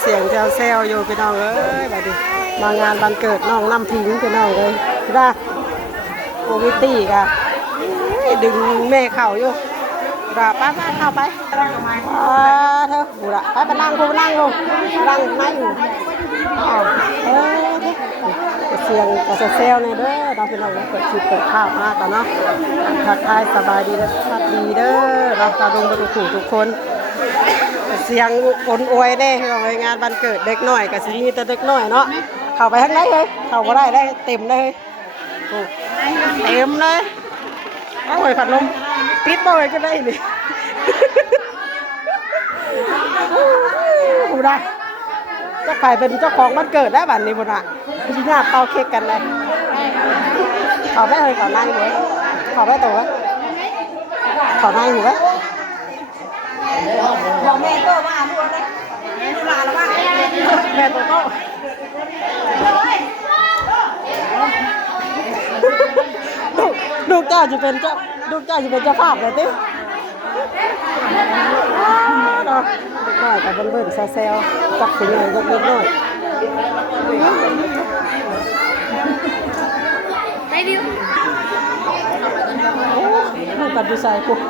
เสียงแซวๆอยู่พี่น้องเอ้ยบัดนี้มางานวันเกิดน้องน้ำพิงพี่น้องเลยได้โอวิตี้กะดึงแม่เข่าอยู่ป้าเข้าไปเธอหูละไปนั่งกูนั่งลงนั่งไม่อยู่เสียงกระเซลเนี่ยเด้อน้องพี่น้องเปิดคลิปเปิดภาพมากก่อนเนาะทักทายสบายดีและสวัสดีเด้อเราตาดงบรรทุกทุกคนเสียงอนอวยแน่เราไปงานวันเกิดเด็กหน่อยกับสิมีแต่เด็กหน่อยเนาะเข้าไปข้างในเลยเข้าก็ได้เต็มเลยเต็มเลยเอาไว้ผัดลมปิดบ่อยก็ได้นี่หูได้จะใครเป็นเจ้าของวันเกิดได้บัดนี้พุ่นอ่ะพี่ญาติเป่าเค้กกันเลยเขาไม่เคยขอนั่งหัวเขาไม่ตัวขอนั่งหัวบอกแม่โตมาดูเลยแม่ดูลาแล้วว่าแม่โตลูกเจ้าจะเป็นเจ้าภาพเลยติเด็กน้อยกับเบิ้ลๆแซวๆจับถึงเลยจับเล็กน้อยไปดิวลูกกันดูใส่ปุ๊บ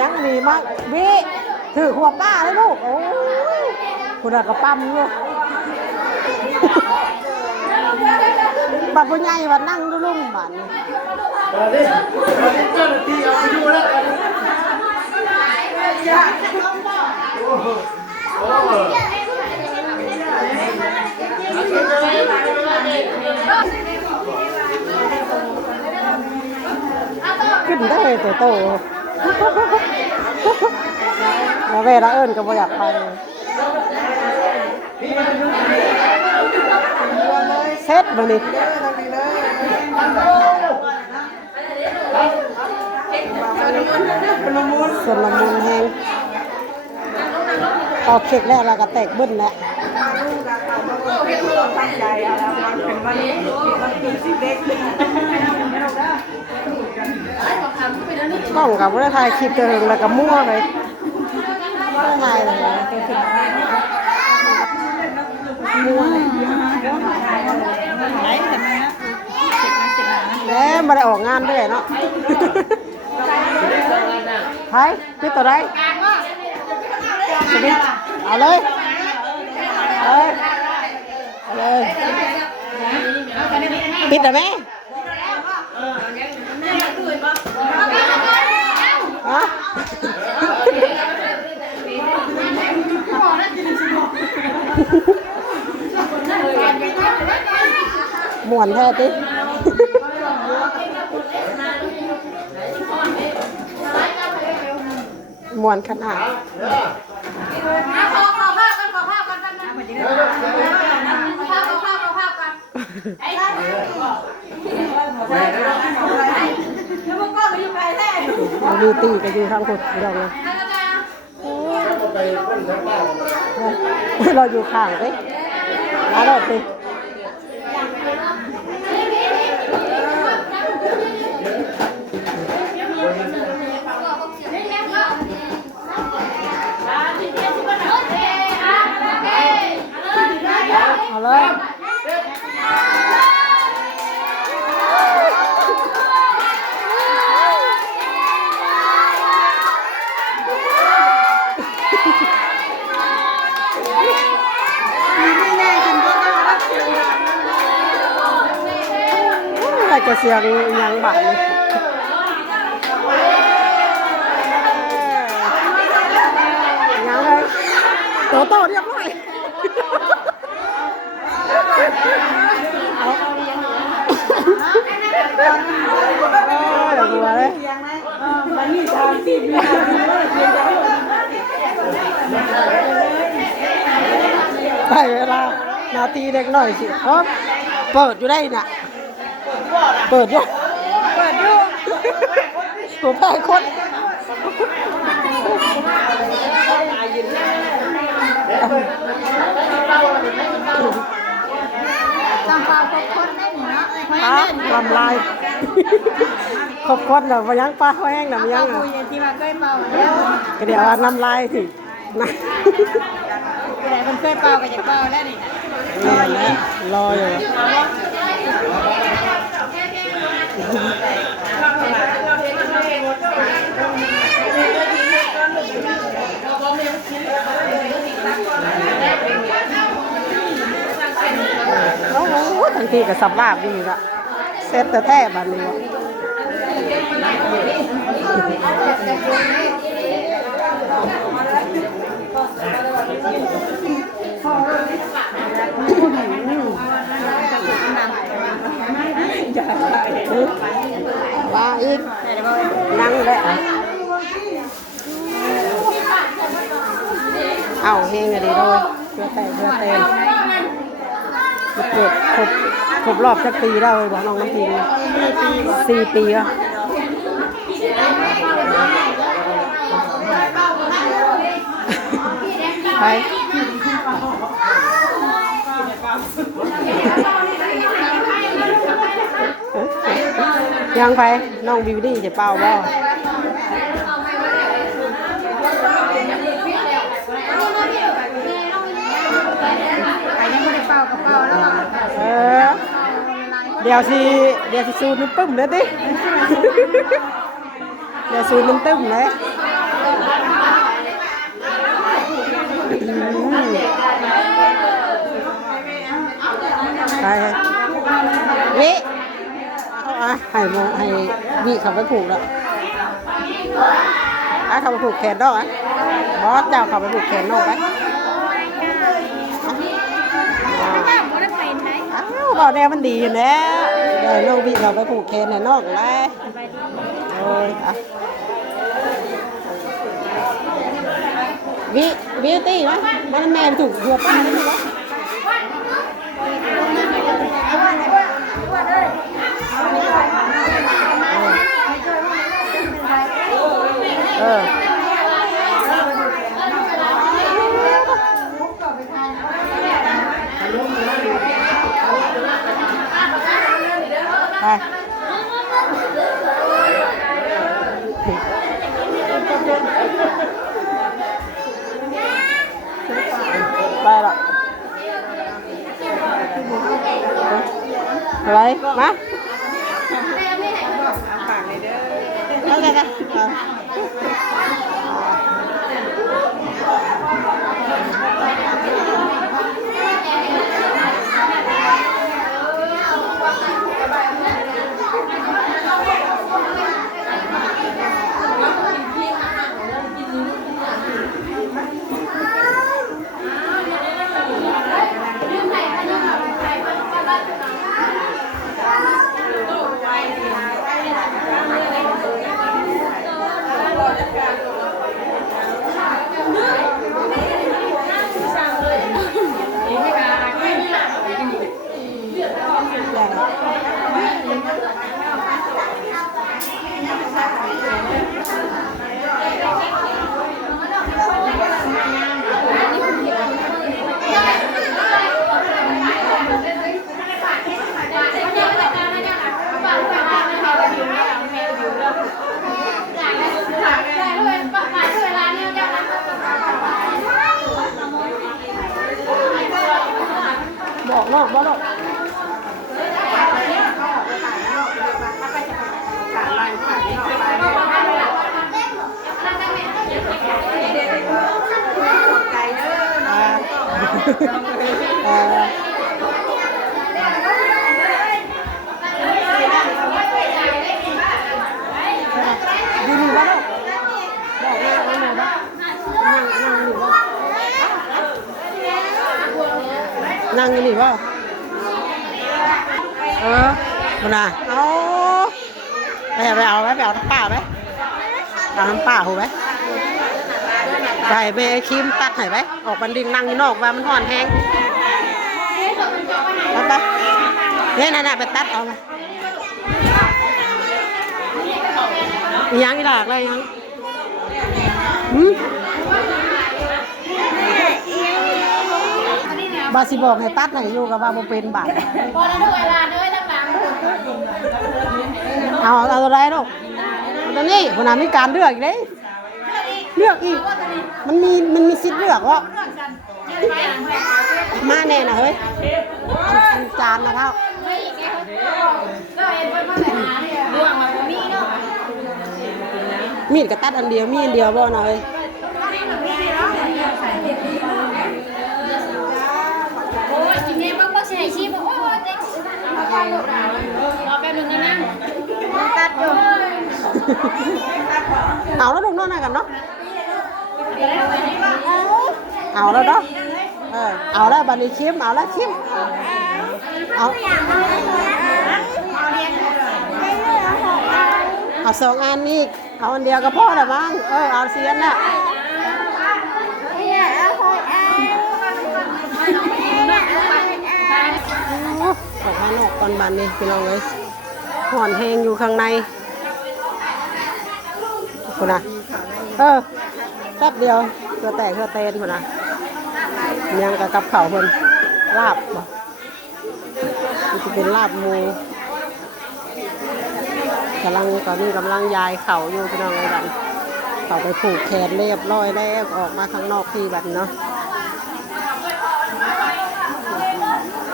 ยังมีมากวิถือหัวป้าเลยลูกโอ้คุณอะกระปั๊มอยู่บัดผู้ใหญ่บัดนั่งดูลุ่มบัดเจ้าหน้าที่เอาไปดูแล้วขึ้นได้แต่โตแล้วเวลาเอิญก็บ่อยากไปเซ็ตมานี่ส่วนละมุนแห้งต่อเค้กแล้วเราก็แตกบึ้นแล้วกล้องกับว่าถ่ายคลิปเดิมแล้วก็มั่วไปถ่ายเลยมั่วแล้วมาได้ออกงานด้วยเนาะไผ่ปิดตัวไหนเอาเลยปิดได้ไหมฮะหมวนแท้ติหมวนขนาดขอภาพกันนะภาพกันไอ้แล้วมึงก็ไปอยู่ไกลแท้มีตีกันอยู่ทางคนเราเลยเราอยู่ข้างสิมาเลยสิเอาเลยก็เสียงยังบาดเลยยังเลยโตเรียบร้อยอย่ากลัวเลยไปเวลานาทีเด็กหน่อยสิครับเปิดอยู่ได้น่ะเปิดอยู่ตัวแพ้คนตามเปล่าคนได้หนิเนาะลำลายขบคนน่ะมายังป้าแห้งน่ะมายังอ่ะที่มาใกล้เปล่าก็เดี๋ยวน้ำลายสิ นะ ไหนมันเคยเป่ากับจะเป่าแล้วนี่ เนี่ยนะรออยู่โอ้โหทันทีกับสับลาบดีละเซ็ตแต่แท้บันนี้วะว่าอีกนั่งได้อะเอาเฮงอะดีเลยเพื่อแต่เกิดครบรอบสักปีแล้วเลยบอกน้องน้ำพิง4 ปีแล้วไปยังไปน้องบิวตี้จะเป่าบ่ ใครยังไม่ได้เป่ากับเป่าแล้ว เออเดี๋ยวสิสูดน้ำตึ้มเลยดิเดี๋ยวสูดน้ำตึ้มเลยไปวิให้วิเขาไปผูกแล้วเขาไปผูกแขนดอกบอสเจ้าเขาไปผูกแขนนอกไหมอ้าวบอกแนวมันดีอยู่แล้วเดี๋ยวน้องวิเขาไปผูกแขนในนอกเลยโอ้ยวิวตี้ไหมมันแม่ถูกหัวป้าได้ไหมเออไปละอะไรมาเอาเลยกันบอกน้องบอกน้องดีดีบ้างนั่งอยู่นี่ป่ะมันน่ะเอาไปเอาไหมไปเอาน้ำป่าไหมเอาน้ำป่าหูไหมไปไปครีมตัดให้ไหมออกบันดิงนั่งอยู่นอกว่ามันห่อนแห้งไปเนี่ยน่ะไปตัดเอาไหมยังอีหลากอะไรยังบาสิบอกให้ตัดให้อยู่กับว่าบ่เป็นบาทพอแล้วเวลาด้วยทั้งหลัง เอาตัวไรลูกตัวนี้คนนั้นมีการเลือกอีกเลย เลือกอีกมันมีสิทธิ์เลือกวะมาแน่นะเฮ้ยอันจานนะครับมีดกับตัดอันเดียวมีอันเดียวบ่นะเฮ้ย โอ้ยจริงไงบ้างบ้างใช่ชีพโอ้ยเจ๊รอแป๊บนึงนะตัดอยู่ เอาแล้วลงนอนหน้ากันเนาะเอาแล้วเนาะเอาแล้วบันนี้ชิมเอาแล้วชิมเอา2 อันนี่เอาอันเดียวก็พอละมั้งเอาเสียนน่ะออกมาหนอกก่อนบันนี้พี่น้องเลยห่อนแห้งอยู่ข้างในคุณนะแป๊บเดียวเพื่อแตกเพื่อเต้นคุณนะยังกับเข่าคนลาบบ่มันจะเป็นลาบหมูตอนนี้กำลังยายเข่าอยู่พี่น้องเลยบันเข่าไปผูกแขนเรียบร้อยแล้วออกมาข้างนอกที่บันเนาะ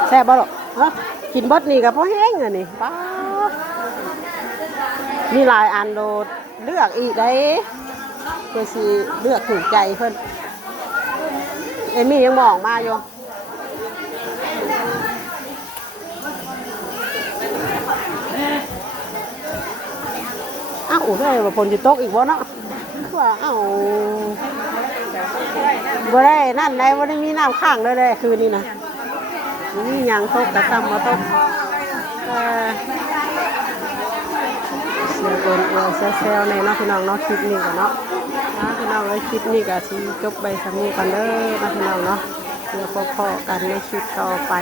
แซ่บบ่หรอกินบดนี่กับพ่อแห้งอ่ะนี่ป้ามีหลายอันโดดเลือกอีกได้เพื่อสิเลือกถูกใจเพิ่นเอมี่ยังมองมาอยู่อ้าวได้ว่าฝนจะตกอีกบ่เนาะว่าบ่ได้นั่นได้บ่ได้มีน้ำข้างเลยคืนนี้นะนี่ยังตกแต่ซ้ำมาตกเสียงเอิญเซลในเนาะพี่น้องเนาะคลิปนี้กันเนาะพี่น้องเลยคลิปนี้ก็สิจบไปสำนีกันเด้อพี่น้องเนาะเดี๋ยวพอกันในคลิปต่อไป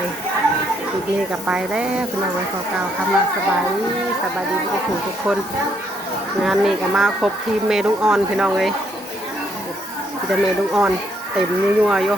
คลิปนี้ก็ไปแล้วพี่น้องเลยขอกล่าวคำว่าสบายดีทุกคนงานนี้ก็มาครบทีมเมลุงอ่อนพี่น้องเลยที่จะเมลุงอ่อนเต็มยั่วๆอยู่